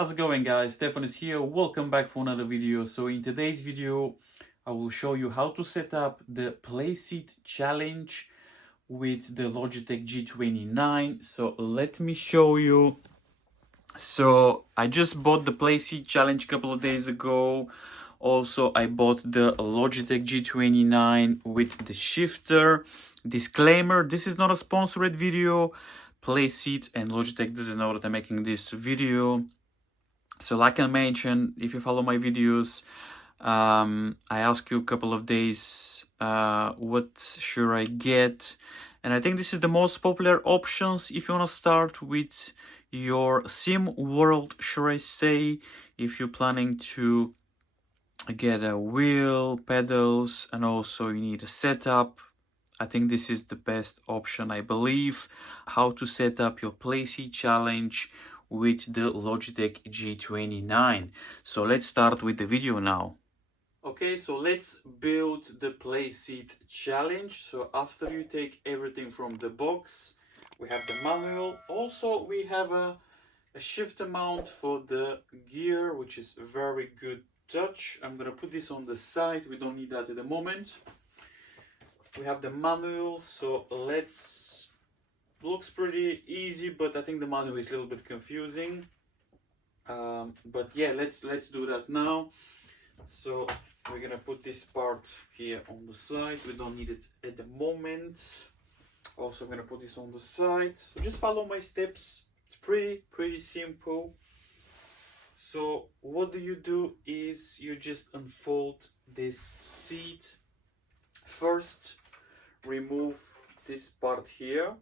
How's it going, guys? Stefan is here. Welcome back for another video. So in today's video I will show you how to set up the Playseat challenge with the Logitech G29. So let me show you. So I just bought the Playseat challenge a couple of days ago. Also I bought the Logitech G29 with the shifter. Disclaimer, this is not a sponsored video. Playseat and Logitech doesn't know that I'm making this video. So like I mentioned, if you follow my videos, I asked you a couple of days what should I get, and I think this is the most popular options if you want to start with your sim world, should I say, if you're planning to get a wheel, pedals, and also you need a setup. I think this is the best option, I believe, how to set up your Playseat challenge with the Logitech G29. So let's start with the video now. Okay, so let's build the Playseat challenge. So after you take everything from the box, we have the manual. Also, we have a shifter mount for the gear, which is a very good touch. I'm gonna put this on the side. We don't need that at the moment. We have the manual, so looks pretty easy, but I think the manual is a little bit confusing. But yeah, let's do that now. So we're gonna put this part here on the side. We don't need it at the moment. Also, I'm gonna put this on the side. So just follow my steps. It's pretty simple. So what do is you just unfold this seat. First, remove this part here,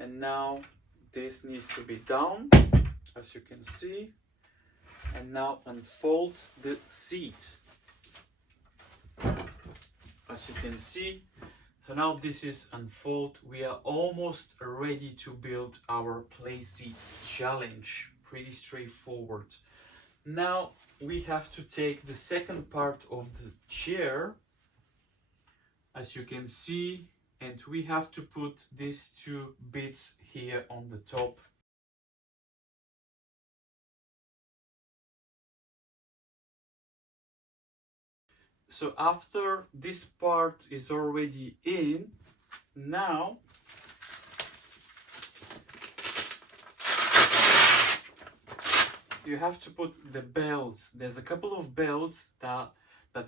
and now this needs to be down, as you can see. And now unfold the seat, as you can see. So now this is unfold. We are almost ready to build our Playseat challenge. Pretty straightforward. Now we have to take the second part of the chair, as you can see, and we have to put these two bits here on the top. So after this part is already in, now you have to put the belts. There's a couple of belts that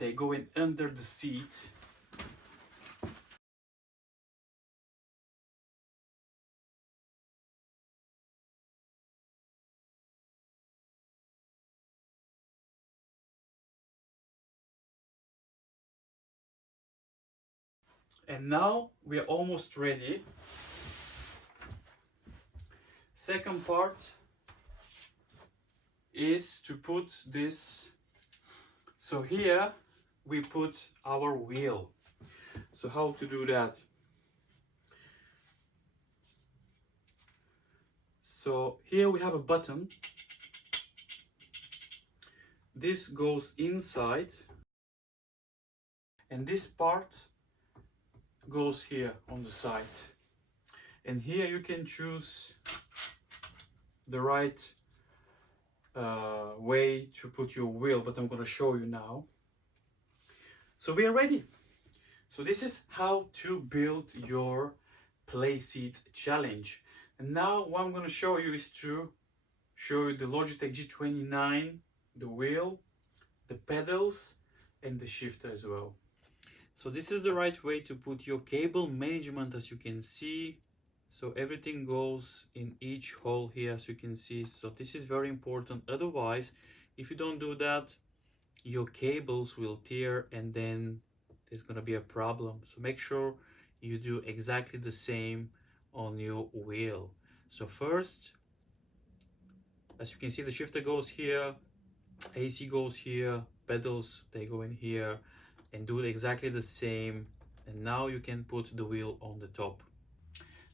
they go in under the seat. And now we are almost ready. Second part is to put this. So here we put our wheel. So how to do that? So here we have a button. This goes inside, and this part goes here on the side. And here you can choose the right way to put your wheel, but I'm going to show you now. So we are ready. So this is how to build your Playseat challenge. And now what I'm going to show you is to show you the Logitech G29, the wheel, the pedals, and the shifter as well. So this is the right way to put your cable management, as you can see. So everything goes in each hole here, as you can see. So this is very important. Otherwise, if you don't do that, your cables will tear and then there's gonna be a problem. So make sure you do exactly the same on your wheel. So first, as you can see, the shifter goes here, AC goes here, pedals, they go in here, and do it exactly the same. And now you can put the wheel on the top.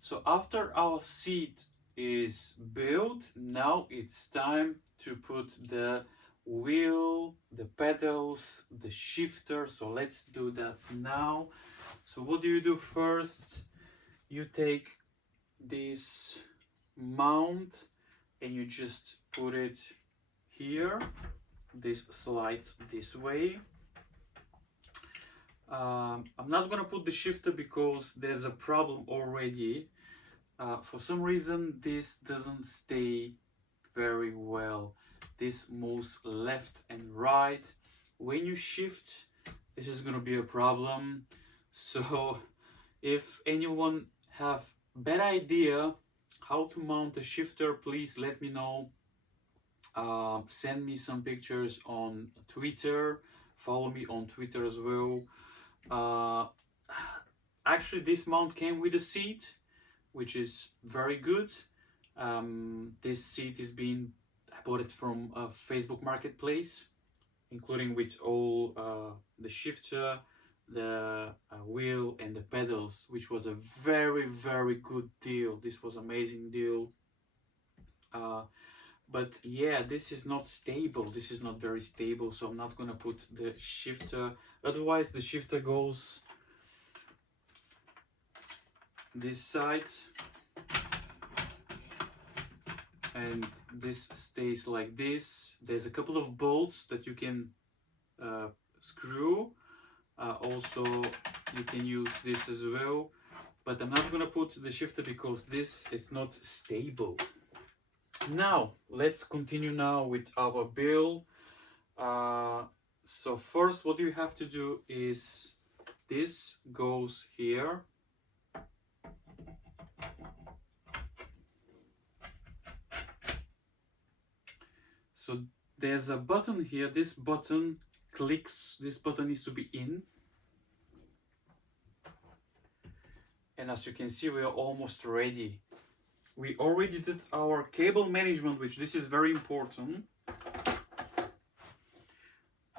So after our seat is built, now it's time to put the wheel, the pedals, the shifter. So let's do that now. So what do first? You take this mount and you just put it here. This slides this way. I'm not gonna put the shifter because there's a problem already. For some reason this doesn't stay very well. This moves left and right. When you shift, this is gonna be a problem. So if anyone have better idea how to mount a shifter, please let me know. Send me some pictures on Twitter. Follow me on Twitter as well. Actually, this mount came with a seat, which is very good. This seat is I bought it from a Facebook Marketplace, including with all the shifter, the wheel and the pedals, which was a very, very good deal. This was amazing deal. But yeah, this is not stable. This is not very stable, so I'm not gonna put the shifter. Otherwise, the shifter goes this side, and this stays like this. There's a couple of bolts that you can screw. Also, you can use this as well. But I'm not gonna put the shifter because this is not stable. Now let's continue now with our build. So first what you have to do is this goes here. So there's a button here. This button clicks. This button needs to be in. And as you can see, we are almost ready. We already did our cable management, which this is very important.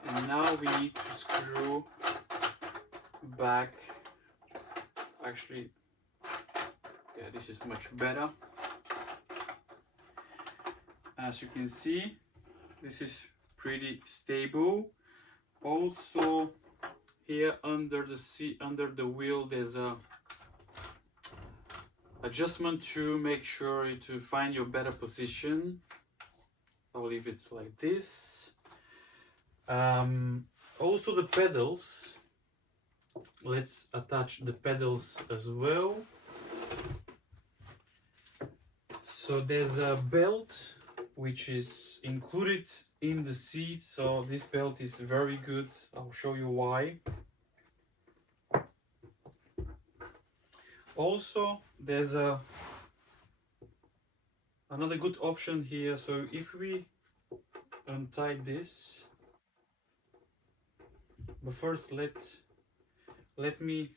And now we need to screw back. Actually, yeah, this is much better. As you can see, this is pretty stable. Also, here under the seat, under the wheel, there's a adjustment to make sure to find your better position. I'll leave it like this. Also the pedals, let's attach the pedals as well. So there's a belt which is included in the seat, so this belt is very good. I'll show you why. Also, there's another good option here. So if we untie this, but first let me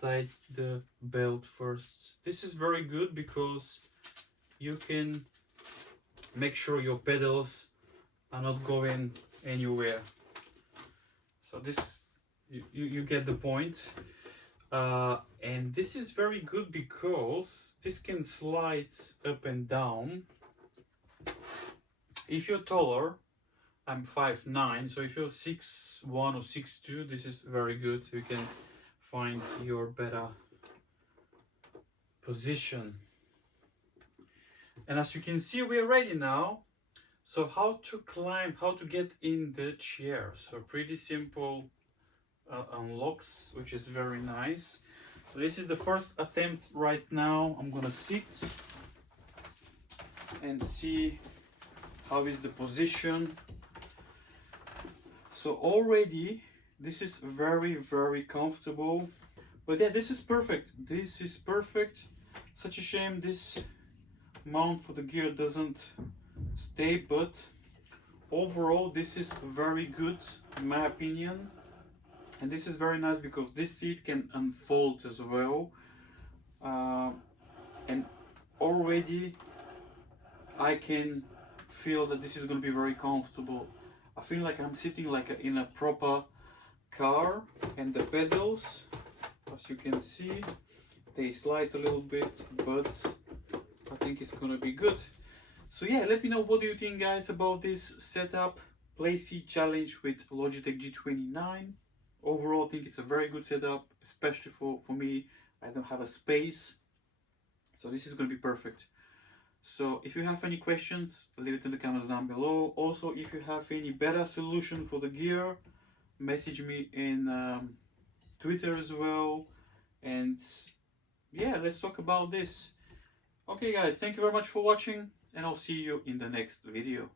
tie the belt first. This is very good because you can make sure your pedals are not going anywhere. So this, you get the point. And this is very good because this can slide up and down. If you're taller, I'm 5'9", so if you're 6'1" or 6'2", this is very good. You can find your better position. And as you can see, we're ready now. So how to climb, how to get in the chair. So pretty simple unlocks, which is very nice. So this is the first attempt right now. I'm gonna sit and see how is the position. So already this is very, very comfortable. But yeah, this is perfect. This is perfect. Such a shame this mount for the gear doesn't stay, but overall this is very good in my opinion. And this is very nice because this seat can unfold as well. And already I can feel that this is going to be very comfortable. I feel like I'm sitting like in a proper car. And the pedals, as you can see, they slide a little bit, but I think it's going to be good. So yeah, let me know what do you think, guys, about this setup, Playseat challenge with Logitech G29. Overall, I think it's a very good setup, especially for me. I don't have a space, So this is going to be perfect. So if you have any questions, leave it in the comments down below. Also, if you have any better solution for the gear, message me in Twitter as well. And yeah, let's talk about this. Okay guys, thank you very much for watching, and I'll see you in the next video.